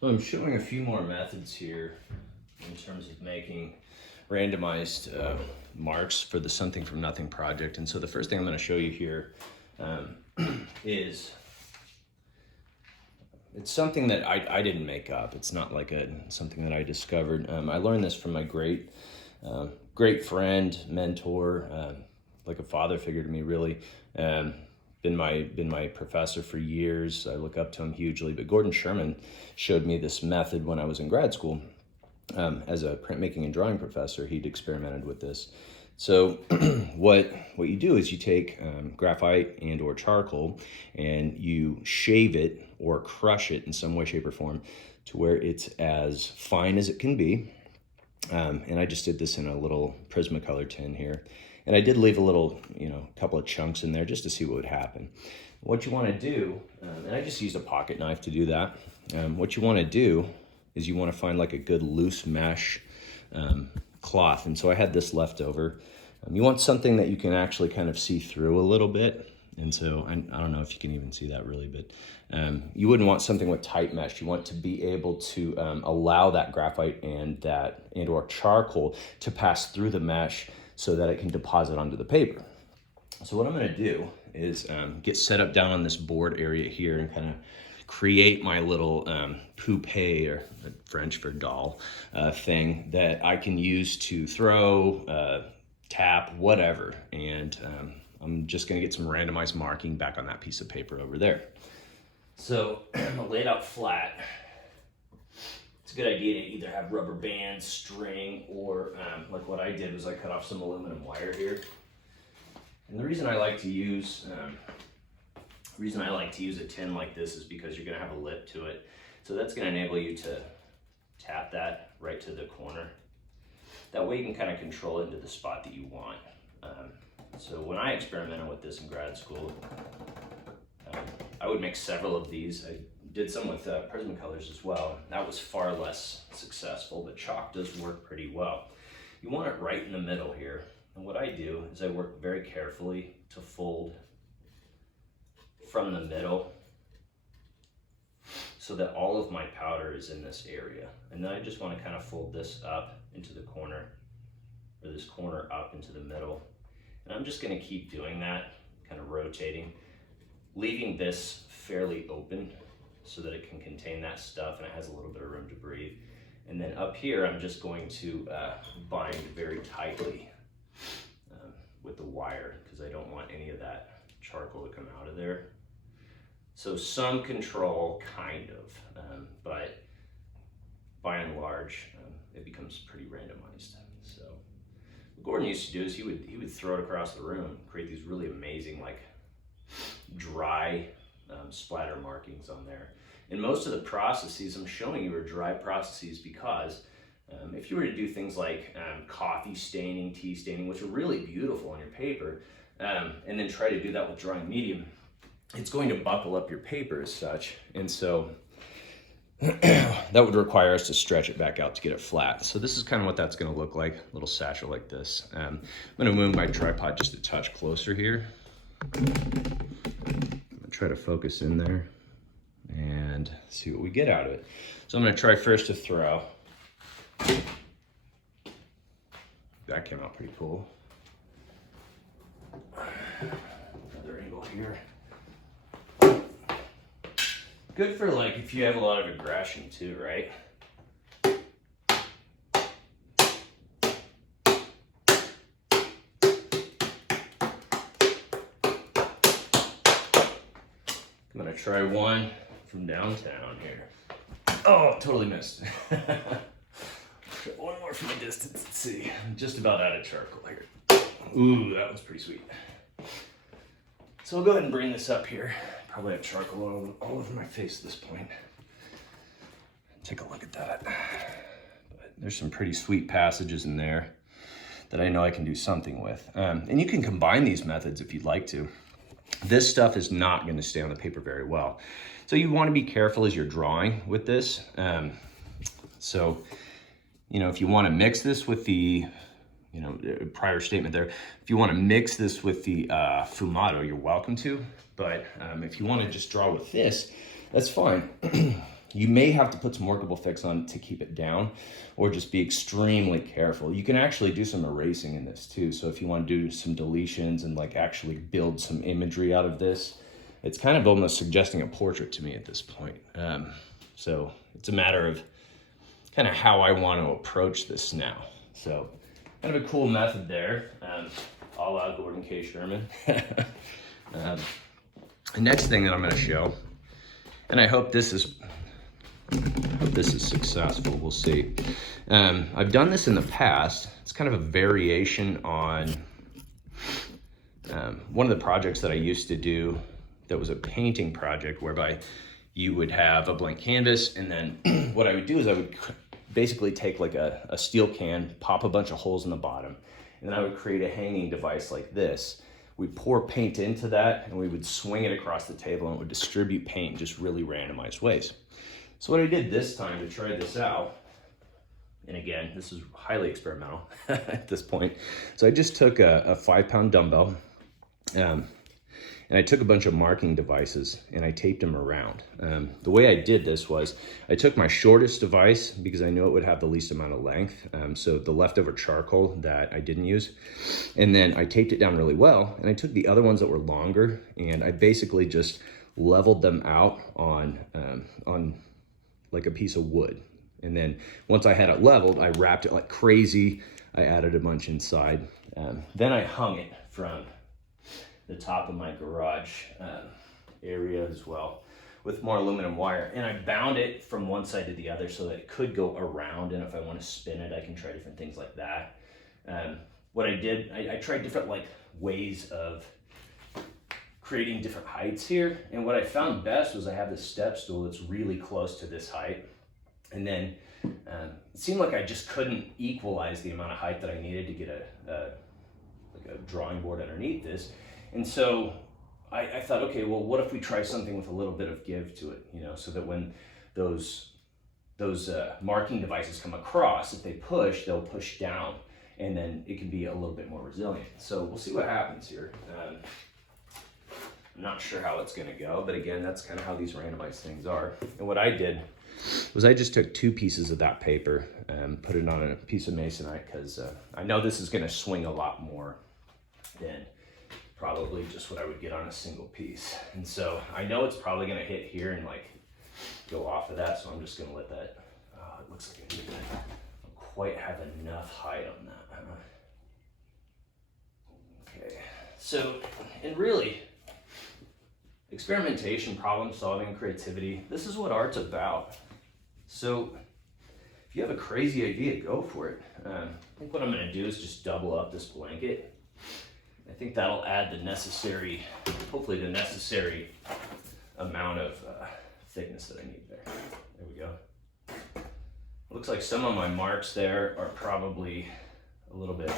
So I'm showing a few more methods here in terms of making randomized marks for the Something from Nothing project. And so the first thing I'm going to show you here is it's something that I didn't make up. It's not like something that I discovered. I learned this from my great friend, mentor, like a father figure to me, really. Been my professor for years. I look up to him hugely. But Gordon Sherman showed me this method when I was in grad school. As a printmaking and drawing professor, he'd experimented with this. So what you do is you take graphite and or charcoal and you shave it or crush it in some way, shape, or form to where it's as fine as it can be. And I just did this in a little Prismacolor tin here. And I did leave a little, couple of chunks in there just to see what would happen. What you want to do, and I just used a pocket knife to do that. What you want to do is you want to find like a good loose mesh cloth. And so I had this left over. You want something that you can actually kind of see through a little bit. And so I don't know if you can even see that really, but you wouldn't want something with tight mesh. You want to be able to allow that graphite and or charcoal to pass through the mesh so that it can deposit onto the paper. So what I'm going to do is get set up down on this board area here and kind of create my little poupe, or French for doll, thing that I can use to throw, tap, whatever. And I'm just going to get some randomized marking back on that piece of paper over there. So I'm going to lay it out flat. It's a good idea to either have rubber bands, string, or like what I did was I cut off some aluminum wire here. And the reason I like to use a tin like this is because you're going to have a lip to it. So that's going to enable you to tap that right to the corner. That way you can kind of control it into the spot that you want. So when I experimented with this in grad school, I would make several of these. I did some with Prismacolors as well. That was far less successful, but chalk does work pretty well. You want it right in the middle here. And what I do is I work very carefully to fold from the middle so that all of my powder is in this area. And then I just want to kind of fold this up into the corner, or this corner up into the middle. And I'm just going to keep doing that, kind of rotating, leaving this fairly open so that it can contain that stuff and it has a little bit of room to breathe. And then up here, I'm just going to bind very tightly with the wire because I don't want any of that charcoal to come out of there. So some control, kind of, but by and large, it becomes pretty randomized. So what Gordon used to do is he would throw it across the room, create these really amazing like dry splatter markings on there. And most of the processes I'm showing you are dry processes because if you were to do things like coffee staining, tea staining, which are really beautiful on your paper, and then try to do that with drying medium, it's going to buckle up your paper as such. And so that would require us to stretch it back out to get it flat. So this is kind of what that's going to look like, a little satchel like this. I'm going to move my tripod just a touch closer here. I'm going to try to focus in there and see what we get out of it. So I'm going to try first to throw. That came out pretty cool. Another angle here. Good for like if you have a lot of aggression too, right? I'm gonna try one from downtown here. Oh, totally missed. One more from a distance, let's see. I'm just about out of charcoal here. Ooh, that was pretty sweet. So I'll go ahead and bring this up here. Probably have charcoal all over my face at this point. Take a look at that. But there's some pretty sweet passages in there that I know I can do something with. And you can combine these methods if you'd like to. This stuff is not going to stay on the paper very well. So you want to be careful as you're drawing with this. So, if you want to mix this with the, prior statement there, if you want to mix this with the Fumato, you're welcome to. But if you want to just draw with this, that's fine. You may have to put some workable fix on to keep it down, or just be extremely careful. You can actually do some erasing in this too. So if you want to do some deletions and like actually build some imagery out of this, it's kind of almost suggesting a portrait to me at this point. So it's a matter of kind of how I want to approach this now. So kind of a cool method there, a la Gordon K. Sherman. The next thing that I'm going to show, and I hope this is successful, we'll see. I've done this in the past. It's kind of a variation on one of the projects that I used to do that was a painting project, whereby you would have a blank canvas, and then what I would do is I would basically take like a steel can, pop a bunch of holes in the bottom, and then I would create a hanging device like this. We'd pour paint into that, and we would swing it across the table, and it would distribute paint in just really randomized ways. So what I did this time to try this out, and again, this is highly experimental at this point. So I just took a 5-pound dumbbell, and I took a bunch of marking devices and I taped them around. The way I did this was I took my shortest device because I knew it would have the least amount of length. So the leftover charcoal that I didn't use. And then I taped it down really well. And I took the other ones that were longer and I basically just leveled them out on like a piece of wood. And then once I had it leveled, I wrapped it like crazy. I added a bunch inside. Then I hung it from the top of my garage area as well with more aluminum wire, and I bound it from one side to the other so that it could go around, and if I want to spin it I can try different things like that. What I did, I tried different like ways of creating different heights here, and what I found best was I have this step stool that's really close to this height, and then it seemed like I just couldn't equalize the amount of height that I needed to get a drawing board underneath this. And so I thought, okay, well, what if we try something with a little bit of give to it, you know, so that when those marking devices come across, if they push, they'll push down, and then it can be a little bit more resilient. So we'll see what happens here. I'm not sure how it's going to go, but again, that's kind of how these randomized things are. And what I did was I just took 2 pieces of that paper and put it on a piece of masonite, because I know this is going to swing a lot more than probably just what I would get on a single piece. And so I know it's probably going to hit here and like go off of that, so I'm just going to let that, it looks like I don't quite have enough height on that. Okay, so, and really, experimentation, problem solving, creativity, this is what art's about. So if you have a crazy idea, go for it. I think what I'm going to do is just double up this blanket. I think that'll add the necessary, hopefully the necessary amount of thickness that I need there. There we go. Looks like some of my marks there are probably a little bit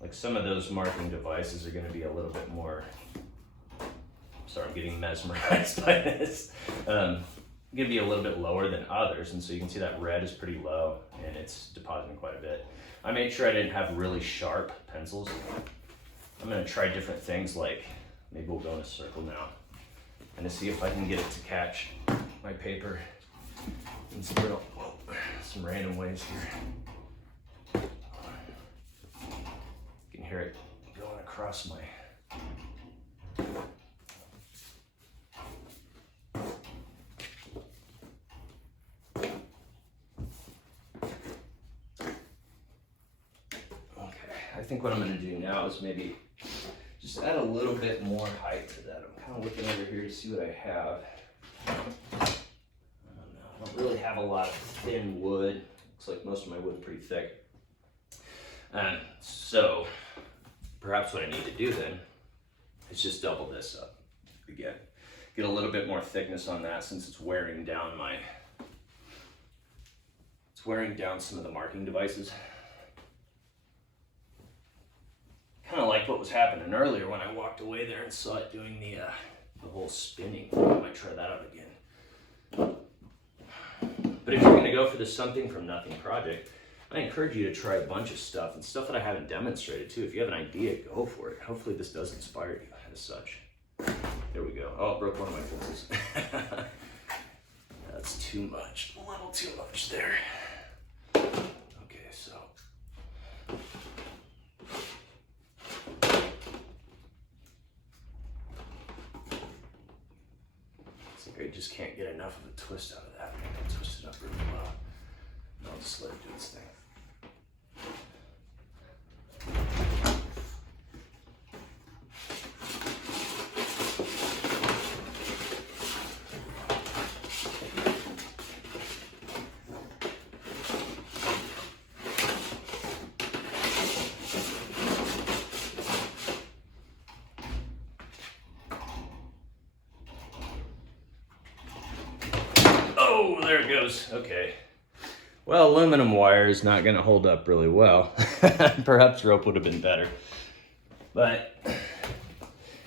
like some of those marking devices are going to be a little bit more, sorry, I'm getting mesmerized by this. Going to be a little bit lower than others, and so you can see that red is pretty low and it's depositing quite a bit. I made sure I didn't have really sharp pencils. I'm going to try different things, like maybe we'll go in a circle now and to see if I can get it to catch my paper in some random ways here. You can hear it going across my I think what I'm going to do now is maybe just add a little bit more height to that. I'm kind of looking over here to see what I have. I don't know. I don't really have a lot of thin wood. Looks like most of my wood's pretty thick. So perhaps what I need to do then is just double this up again. Get a little bit more thickness on that, since it's wearing down some of the marking devices. Kind of like what was happening earlier when I walked away there and saw it doing the whole spinning. I might try that out again. But if you're going to go for this something from nothing project, I encourage you to try a bunch of stuff, and stuff that I haven't demonstrated too. If you have an idea, go for it. Hopefully this does inspire you as such. There we go. Oh, I broke one of my pencils. That's too much, a little too much there. Okay, so. It's like I just can't get enough of a twist out of that. I twist it up really well. And I'll just let it do its thing. Oh, there it goes. Okay. Well, aluminum wire is not going to hold up really well. Perhaps rope would have been better. But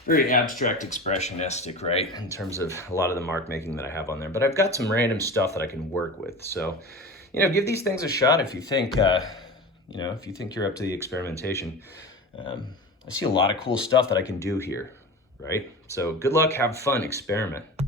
very abstract expressionistic, right? In terms of a lot of the mark making that I have on there. But I've got some random stuff that I can work with. So, give these things a shot if you think, if you think you're up to the experimentation. I see a lot of cool stuff that I can do here, right? So good luck, have fun, experiment.